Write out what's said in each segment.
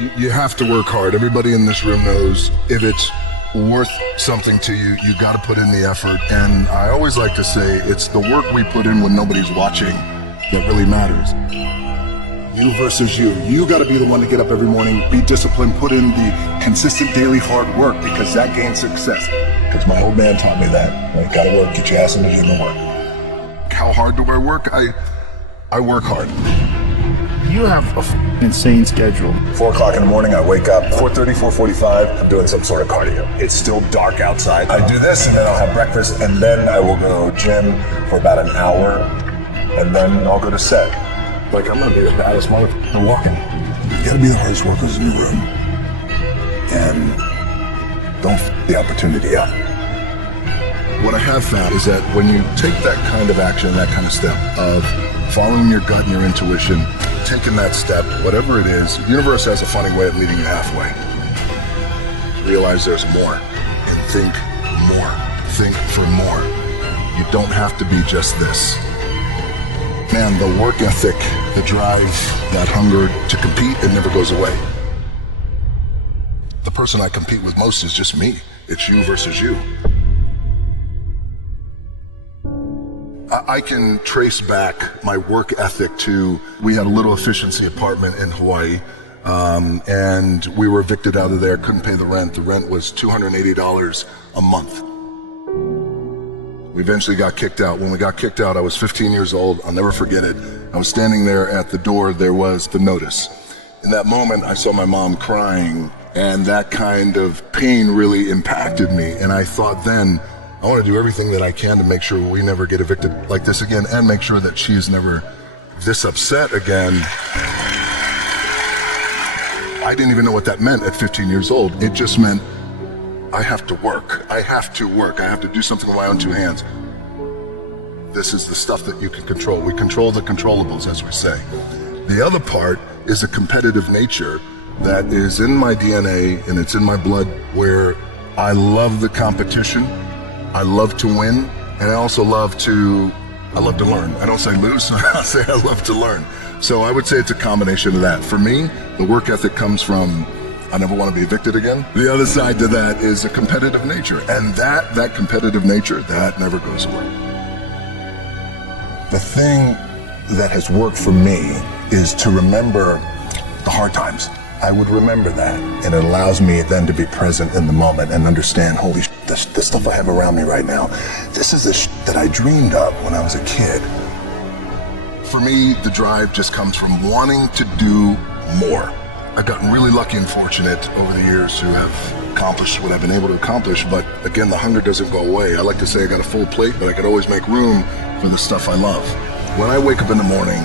You have to work hard. Everybody in this room knows if it's worth something to you, you got to put in the effort. And I always like to say it's the work we put in when nobody's watching that really matters. You versus you. You got to be the one to get up every morning, be disciplined, put in the consistent daily hard work, because that gains success. Because my old man taught me that. Like, gotta work, get your ass in the gym and work. How hard do I work? I work hard. You have an insane schedule. 4 o'clock in the morning, I wake up. 4:30, 4:45, I'm doing some sort of cardio. It's still dark outside. I do this, and then I'll have breakfast, and then I will go gym for about an hour, and then I'll go to set. Like, I'm gonna be the baddest motherfucker walking. You gotta be the hardest workers in the room. And don't the opportunity up. What I have found is that when you take that kind of action, that kind of step of following your gut and your intuition, taking that step, whatever it is, the universe has a funny way of meeting you halfway. Realize there's more, and think more. Think for more. You don't have to be just this. Man, the work ethic, the drive, that hunger to compete, it never goes away. The person I compete with most is just me. It's you versus you. I can trace back my work ethic to, we had a little efficiency apartment in Hawaii, and we were evicted out of there, couldn't pay the rent. The rent was $280 a month. We eventually got kicked out. When we got kicked out, I was 15 years old. I'll never forget it. I was standing there at the door. There was the notice. In that moment, I saw my mom crying, and that kind of pain really impacted me. And I thought then, I want to do everything that I can to make sure we never get evicted like this again, and make sure that she is never this upset again. I didn't even know what that meant at 15 years old. It just meant I have to work. I have to work. I have to do something with my own 2 hands. This is the stuff that you can control. We control the controllables, as we say. The other part is a competitive nature that is in my DNA and it's in my blood, where I love the competition. I love to win, and I also love to learn. I don't say lose, I say I love to learn. So I would say it's a combination of that. For me, the work ethic comes from, I never want to be evicted again. The other side to that is a competitive nature, and that competitive nature, that never goes away. The thing that has worked for me is to remember the hard times. I would remember that, and it allows me then to be present in the moment and understand, holy shit, this stuff I have around me right now, this is the shit that I dreamed of when I was a kid. For me, the drive just comes from wanting to do more. I've gotten really lucky and fortunate over the years to have accomplished what I've been able to accomplish, but again, the hunger doesn't go away. I like to say I got a full plate, but I could always make room for the stuff I love. When I wake up in the morning,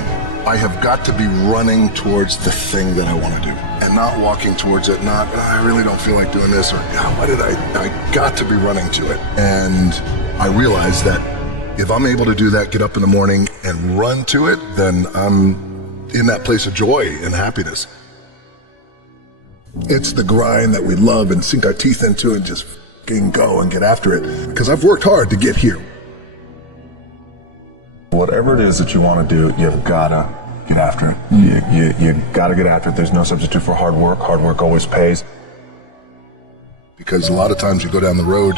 I have got to be running towards the thing that I want to do, and not walking towards it, not, I really don't feel like doing this, or why did I got to be running to it. And I realized that if I'm able to do that, get up in the morning and run to it, then I'm in that place of joy and happiness. It's the grind that we love and sink our teeth into and just fucking go and get after it, because I've worked hard to get here. Whatever it is that you want to do, you've gotta get after it. You gotta get after it. There's no substitute for hard work. Hard work always pays. Because a lot of times you go down the road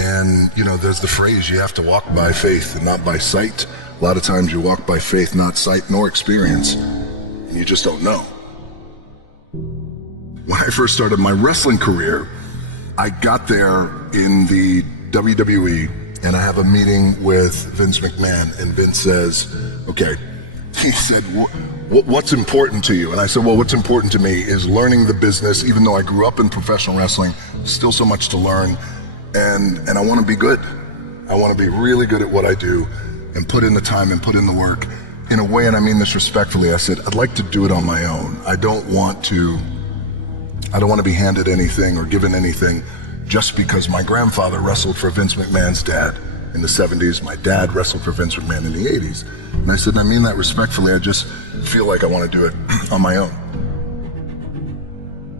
and, there's the phrase, you have to walk by faith and not by sight. A lot of times you walk by faith, not sight nor experience. And you just don't know. When I first started my wrestling career, I got there in the WWE, and I have a meeting with Vince McMahon, and Vince says, okay, he said, what's important to you? And I said, well, what's important to me is learning the business. Even though I grew up in professional wrestling, still so much to learn, and I want to be good. I want to be really good at what I do and put in the time and put in the work. In a way, and I mean this respectfully, I said, I'd like to do it on my own. I don't want to be handed anything or given anything just because my grandfather wrestled for Vince McMahon's dad in the 70s. My dad wrestled for Vince McMahon in the 80s. And I said, I mean that respectfully, I just feel like I want to do it on my own.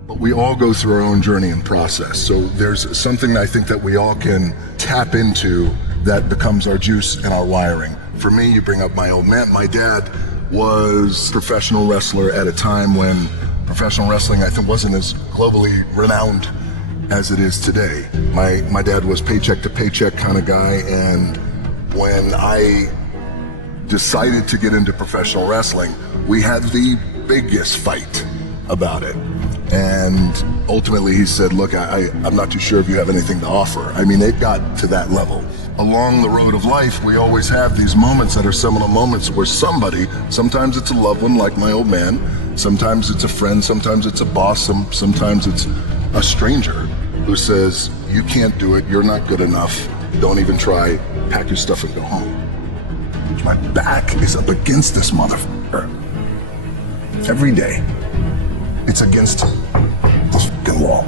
But we all go through our own journey and process. So there's something I think that we all can tap into that becomes our juice and our wiring. For me, you bring up my old man. My dad was a professional wrestler at a time when professional wrestling, I think, wasn't as globally renowned as it is today. My dad was paycheck to paycheck kind of guy, and when I decided to get into professional wrestling, we had the biggest fight about it. And ultimately he said, look, I'm not too sure if you have anything to offer. I mean, it got to that level. Along the road of life, we always have these moments that are seminal moments where somebody, sometimes it's a loved one like my old man, sometimes it's a friend, sometimes it's a boss, sometimes it's a stranger who says, you can't do it, you're not good enough, don't even try, pack your stuff and go home. My back is up against this motherfucker. Every day, it's against this fucking wall.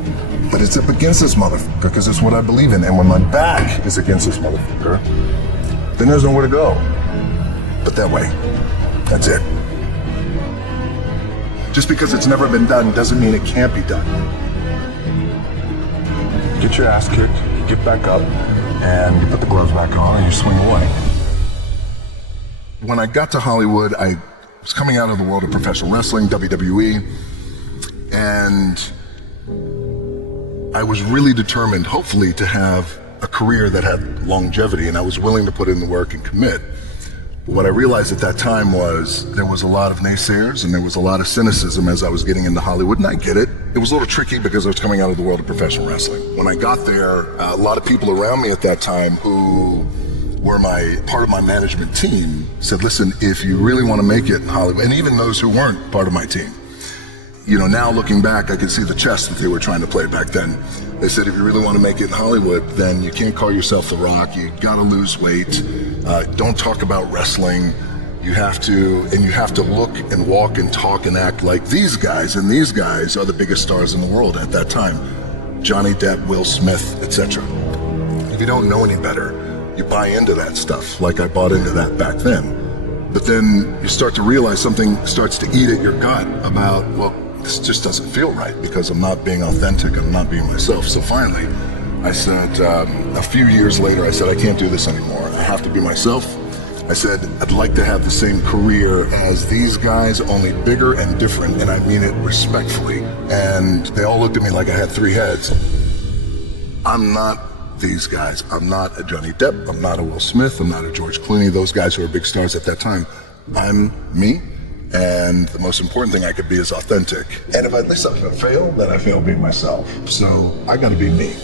But it's up against this motherfucker because it's what I believe in. And when my back is against this motherfucker, then there's nowhere to go. But that way, that's it. Just because it's never been done doesn't mean it can't be done. Get your ass kicked, you get back up, and you put the gloves back on and you swing away. When I got to Hollywood, I was coming out of the world of professional wrestling, WWE, and I was really determined, hopefully, to have a career that had longevity, and I was willing to put in the work and commit. But what I realized at that time was there was a lot of naysayers and there was a lot of cynicism as I was getting into Hollywood, and I get it. It was a little tricky because I was coming out of the world of professional wrestling. When I got there, a lot of people around me at that time who were part of my management team said, listen, if you really want to make it in Hollywood, and even those who weren't part of my team, you know, now looking back, I could see the chess that they were trying to play back then. They said, if you really want to make it in Hollywood, then you can't call yourself The Rock. You gotta lose weight. Don't talk about wrestling. You have to look and walk and talk and act like these guys, and these guys are the biggest stars in the world at that time. Johnny Depp, Will Smith, etc. If you don't know any better, you buy into that stuff, like I bought into that back then. But then you start to realize something starts to eat at your gut about, well, this just doesn't feel right because I'm not being authentic, I'm not being myself. So finally, I said, a few years later, I said, I can't do this anymore. I have to be myself. I said, I'd like to have the same career as these guys, only bigger and different, and I mean it respectfully. And they all looked at me like I had three heads. I'm not these guys. I'm not a Johnny Depp, I'm not a Will Smith, I'm not a George Clooney, those guys who were big stars at that time. I'm me. And the most important thing I could be is authentic. And if at least I'm gonna fail, then I fail being myself. So I gotta be me.